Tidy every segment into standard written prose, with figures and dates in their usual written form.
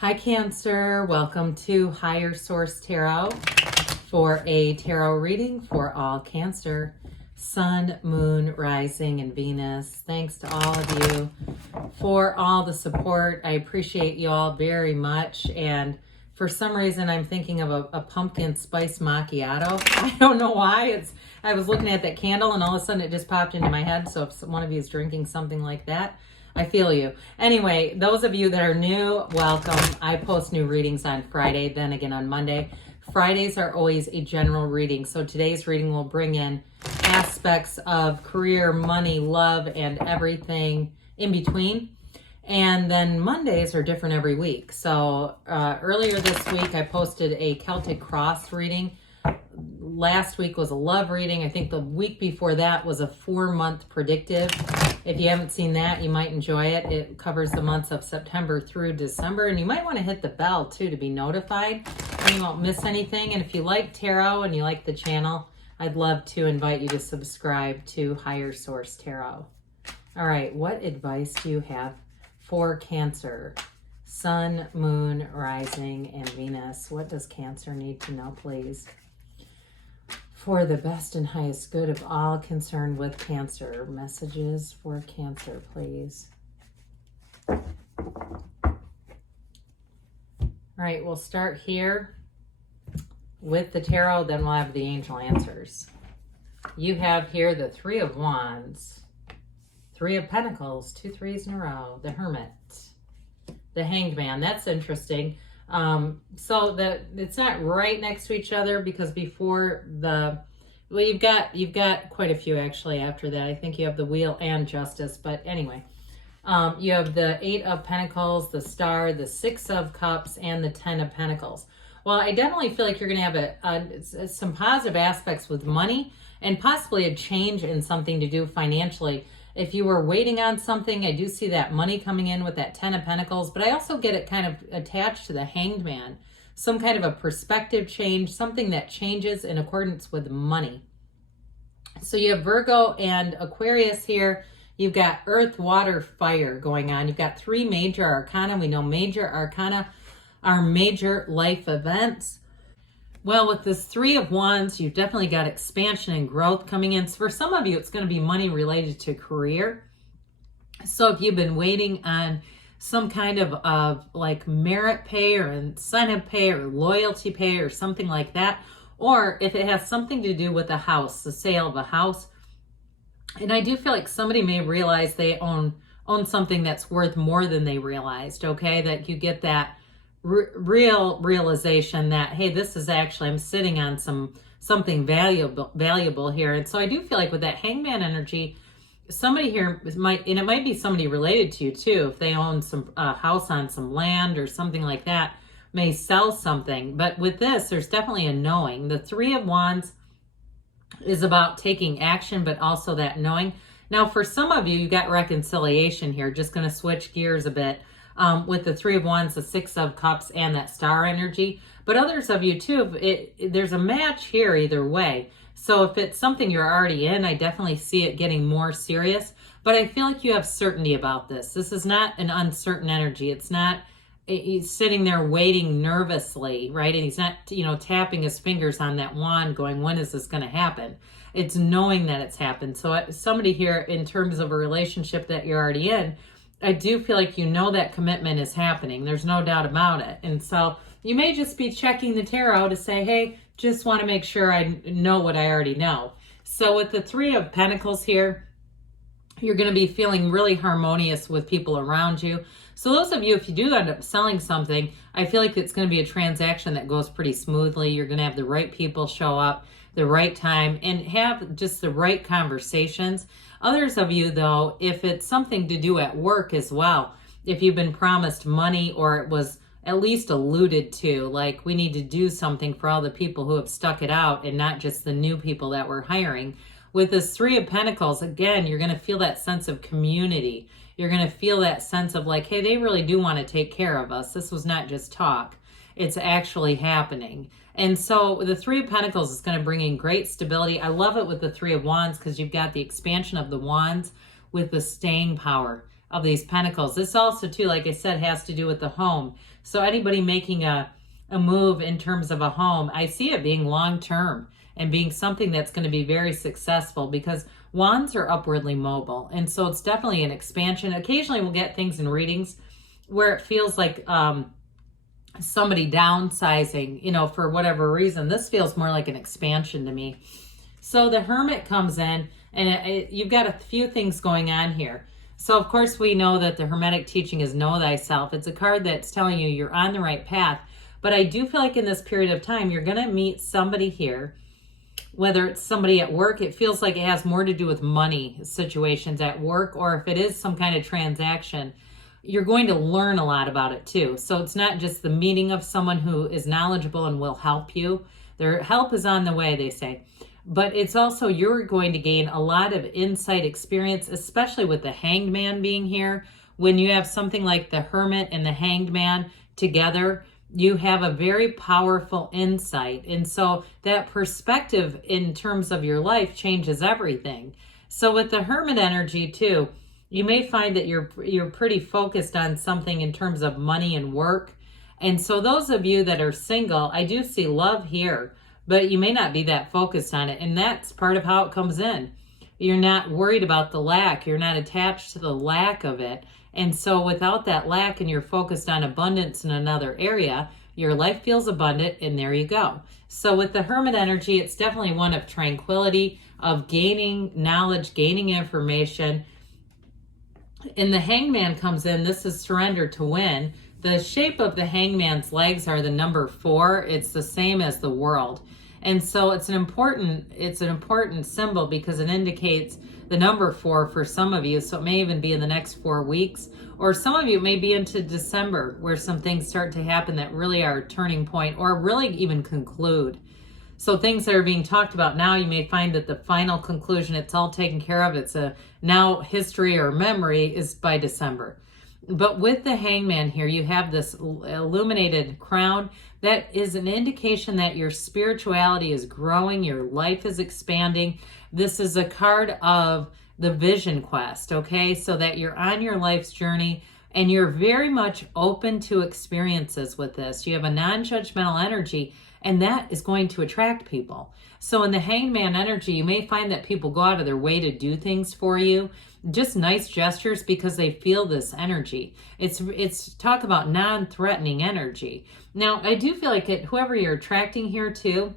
Hi Cancer, welcome to Higher Source Tarot for a tarot reading for all Cancer, Sun, Moon, Rising, and Venus. Thanks to all of you for all the support. I appreciate you all very much. And for some reason, I'm thinking of a pumpkin spice macchiato. I don't know why. I was looking at that candle and all of a sudden it just popped into my head. So if one of you is drinking something like that, I feel you. Anyway, those of you that are new, welcome. I post new readings on Friday, then again on Monday. Fridays are always a general reading. So today's reading will bring in aspects of career, money, love, and everything in between. And then Mondays are different every week. So earlier this week, I posted a Celtic Cross reading. Last week was a love reading. I think the week before that was a 4-month predictive. If you haven't seen that, you might enjoy it. It covers the months of September through December, and you might want to hit the bell too to be notified and you won't miss anything. And if you like tarot and you like the channel, I'd love to invite you to subscribe to Higher Source Tarot. All right, what advice do you have for Cancer? Sun, Moon, Rising, and Venus. What does Cancer need to know, please? For the best and highest good of all concerned with Cancer. Messages for Cancer, please. All right, we'll start here with the tarot, then we'll have the angel answers. You have here the Three of Wands, Three of Pentacles, 2 3s in a row, the Hermit, the Hanged Man. That's interesting. So that it's not right next to each other because before you've got quite a few actually after that. I think you have the Wheel and Justice, but anyway, you have the 8 of Pentacles, the Star, the 6 of Cups, and the 10 of Pentacles. Well, I definitely feel like you're going to have some positive aspects with money and possibly a change in something to do financially. If you were waiting on something, I do see that money coming in with that 10 of Pentacles, but I also get it kind of attached to the Hanged Man. Some kind of a perspective change, something that changes in accordance with money. So you have Virgo and Aquarius here. You've got Earth, Water, Fire going on. You've got 3 major arcana. We know major arcana are major life events. Well, with this 3 of Wands, you've definitely got expansion and growth coming in. So for some of you, it's going to be money related to career. So if you've been waiting on some kind of like merit pay or incentive pay or loyalty pay or something like that, or if it has something to do with a house, the sale of a house. And I do feel like somebody may realize they own something that's worth more than they realized, okay? That you get that realization that, hey, this is actually, I'm sitting on something valuable here. And so I do feel like with that Hangman energy, somebody here might, and it might be somebody related to you too, if they own some house on some land or something like that, may sell something. But with this, there's definitely a knowing. The 3 of Wands is about taking action, but also that knowing. Now, for some of you, you got reconciliation here. Just going to switch gears a bit. With the 3 of Wands, the 6 of Cups, and that Star energy. But others of you too, there's a match here either way. So if it's something you're already in, I definitely see it getting more serious. But I feel like you have certainty about this. This is not an uncertain energy. It's not, he's sitting there waiting nervously, right? And he's not, tapping his fingers on that wand going, when is this going to happen? It's knowing that it's happened. So somebody here, in terms of a relationship that you're already in, I do feel like you know that commitment is happening. There's no doubt about it. And so you may just be checking the tarot to say, hey, just want to make sure I know what I already know. So with the 3 of Pentacles here, you're going to be feeling really harmonious with people around you. So those of you, if you do end up selling something, I feel like it's going to be a transaction that goes pretty smoothly. You're going to have the right people show up, the right time, and have just the right conversations. Others of you, though, if it's something to do at work as well, if you've been promised money or it was at least alluded to, like we need to do something for all the people who have stuck it out and not just the new people that we're hiring. With this 3 of Pentacles, again, you're going to feel that sense of community. You're going to feel that sense of like, hey, they really do want to take care of us. This was not just talk. It's actually happening. And so the 3 of Pentacles is going to bring in great stability. I love it with the 3 of Wands because you've got the expansion of the Wands with the staying power. of these pentacles. This also too, like I said, has to do with the home. So anybody making a move in terms of a home, I see it being long-term and being something that's going to be very successful, because wands are upwardly mobile. And so it's definitely an expansion. Occasionally we'll get things in readings where it feels like somebody downsizing, you know, for whatever reason. This feels more like an expansion to me. So the Hermit comes in, and you've got a few things going on here. So of course we know that the Hermetic teaching is know thyself. It's a card that's telling you you're on the right path. But I do feel like in this period of time, you're going to meet somebody here, whether it's somebody at work. It feels like it has more to do with money situations at work, or if it is some kind of transaction, you're going to learn a lot about it too. So it's not just the meeting of someone who is knowledgeable and will help you. Their help is on the way, they say. But it's also, you're going to gain a lot of insight, experience, especially with the Hanged Man being here. When you have something like the Hermit and the Hanged Man together, you have a very powerful insight. And so that perspective in terms of your life changes everything. So with the Hermit energy too, you may find that you're pretty focused on something in terms of money and work. And so those of you that are single, I do see love here, but you may not be that focused on it. And that's part of how it comes in. You're not worried about the lack. You're not attached to the lack of it. And so without that lack, and you're focused on abundance in another area, your life feels abundant, and there you go. So with the Hermit energy, it's definitely one of tranquility, of gaining knowledge, gaining information. And the Hangman comes in. This is surrender to win. The shape of the Hangman's legs are the number 4. It's the same as the world. And so it's an important symbol, because it indicates the number 4 for some of you. So it may even be in the next 4 weeks, or some of you may be into December, where some things start to happen that really are a turning point, or really even conclude. So things that are being talked about now, you may find that the final conclusion, it's all taken care of. It's a now history or memory is by December. But with the Hangman here, you have this illuminated crown. That is an indication that your spirituality is growing, your life is expanding. This is a card of the vision quest, okay? So that you're on your life's journey, and you're very much open to experiences with this. You have a non-judgmental energy, and that is going to attract people. So in the Hangman energy, you may find that people go out of their way to do things for you, just nice gestures, because they feel this energy. It's talk about non-threatening energy. Now, I do feel like whoever you're attracting here to,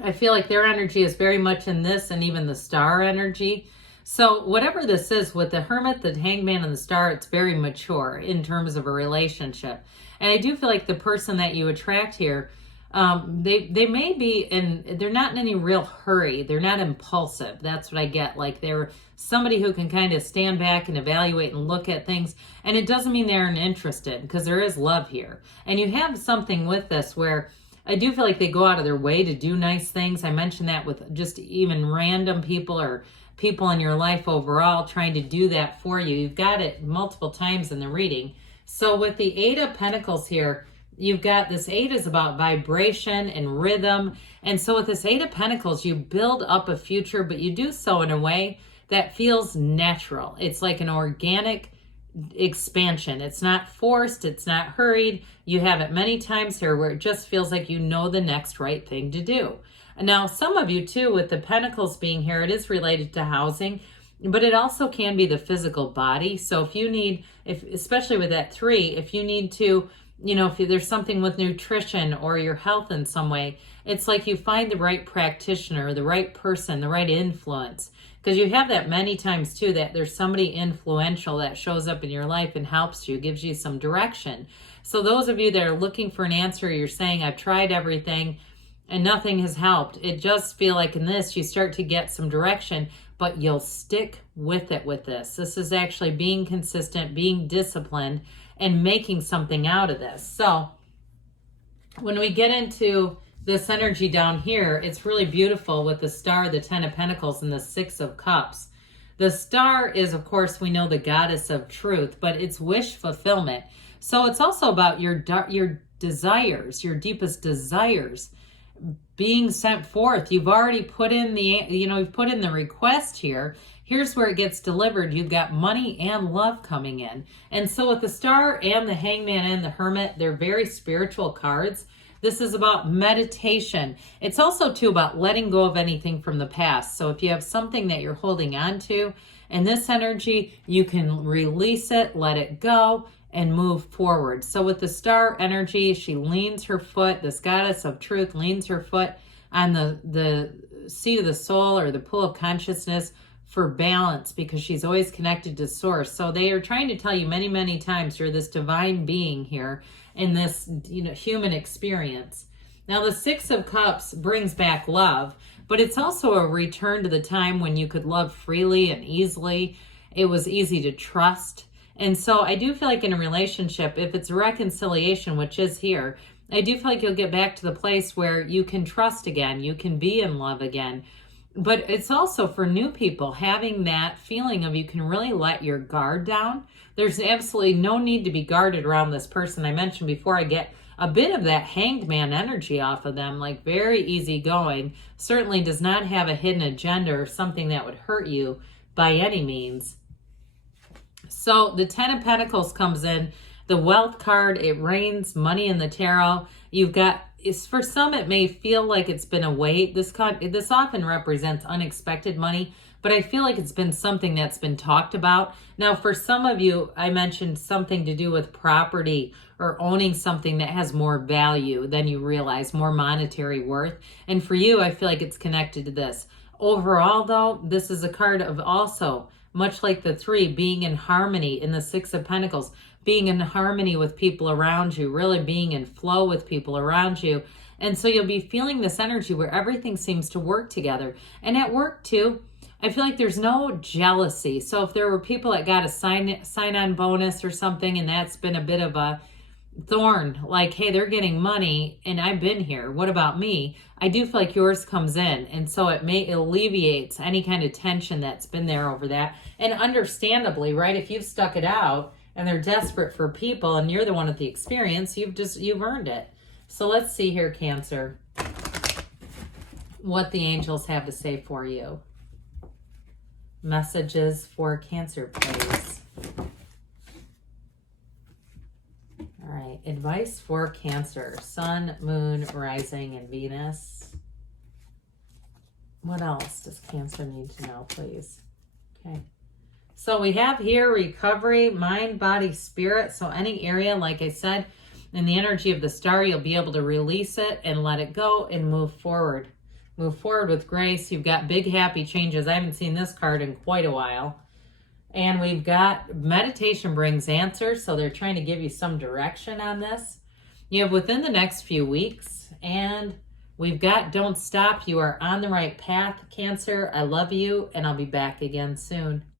I feel like their energy is very much in this, and even the Star energy. So whatever this is, with the Hermit, the Hangman, and the Star, it's very mature in terms of a relationship. And I do feel like the person that you attract here, they may be they're not in any real hurry. They're not impulsive. That's what I get. Like, they're somebody who can kind of stand back and evaluate and look at things. And it doesn't mean they're uninterested, because there is love here. And you have something with this where I do feel like they go out of their way to do nice things. I mentioned that with just even random people, or people in your life overall, trying to do that for you. You've got it multiple times in the reading. So with the 8 of Pentacles here, you've got this 8 is about vibration and rhythm. And so with this 8 of Pentacles, you build up a future, but you do so in a way that feels natural. It's like an organic expansion. It's not forced. It's not hurried. You have it many times here where it just feels like you know the next right thing to do. Now, some of you too, with the Pentacles being here, it is related to housing, but it also can be the physical body. So if you need, especially with that 3, if you need to, if there's something with nutrition or your health in some way, it's like you find the right practitioner, the right person, the right influence. Because you have that many times too, that there's somebody influential that shows up in your life and helps you, gives you some direction. So those of you that are looking for an answer, you're saying, I've tried everything and nothing has helped. It just feel like in this, you start to get some direction, but you'll stick with it with this. This is actually being consistent, being disciplined, and making something out of this. So when we get into this energy down here, it's really beautiful with the Star, the 10 of Pentacles, and the 6 of Cups. The Star is, of course, we know the goddess of truth, but it's wish fulfillment. So it's also about your desires, your deepest desires being sent forth. You've already put in you've put in the request here. here's where it gets delivered. You've got money and love coming in. And so with the Star and the Hangman and the Hermit, they're very spiritual cards. This is about meditation. It's also too about letting go of anything from the past. So if you have something that you're holding on to in this energy, you can release it, let it go, and move forward. So with the Star energy, she leans her foot, this goddess of truth leans her foot on the seat of the soul or the pool of consciousness for balance, because she's always connected to source. So they are trying to tell you many, many times you're this divine being here in this, human experience. Now the Six of Cups brings back love, but it's also a return to the time when you could love freely and easily. It was easy to trust. And so I do feel like in a relationship, if it's reconciliation, which is here, I do feel like you'll get back to the place where you can trust again, you can be in love again. But it's also for new people, having that feeling of you can really let your guard down. There's absolutely no need to be guarded around this person. I mentioned before, I get a bit of that Hanged Man energy off of them, like very easygoing. Certainly does not have a hidden agenda or something that would hurt you by any means. So the Ten of Pentacles comes in, the Wealth card, it rains money in the tarot. You've got, for some, it may feel like it's been a weight. This often represents unexpected money, but I feel like it's been something that's been talked about. Now, for some of you, I mentioned something to do with property or owning something that has more value than you realize, more monetary worth. And for you, I feel like it's connected to this. Overall, though, this is a card of also, much like the Three, being in harmony in the Six of Pentacles, being in harmony with people around you, really being in flow with people around you. And so you'll be feeling this energy where everything seems to work together. And at work too, I feel like there's no jealousy. So if there were people that got a sign-on bonus or something, and that's been a bit of a thorn, like, hey, they're getting money and I've been here, what about me? I do feel like yours comes in, and so it alleviates any kind of tension that's been there over that. And understandably, right, if you've stuck it out and they're desperate for people and you're the one with the experience, you've earned it. So let's see here, Cancer, what the angels have to say for you. Messages for Cancer, please. All right, advice for Cancer. Sun, Moon, Rising, and Venus. What else does Cancer need to know, please? Okay. So we have here recovery, mind, body, spirit. So any area, like I said, in the energy of the Star, you'll be able to release it and let it go and move forward. Move forward with grace. You've got big, happy changes. I haven't seen this card in quite a while. And we've got meditation brings answers. So they're trying to give you some direction on this. You have within the next few weeks. And we've got don't stop. You are on the right path, Cancer. I love you, and I'll be back again soon.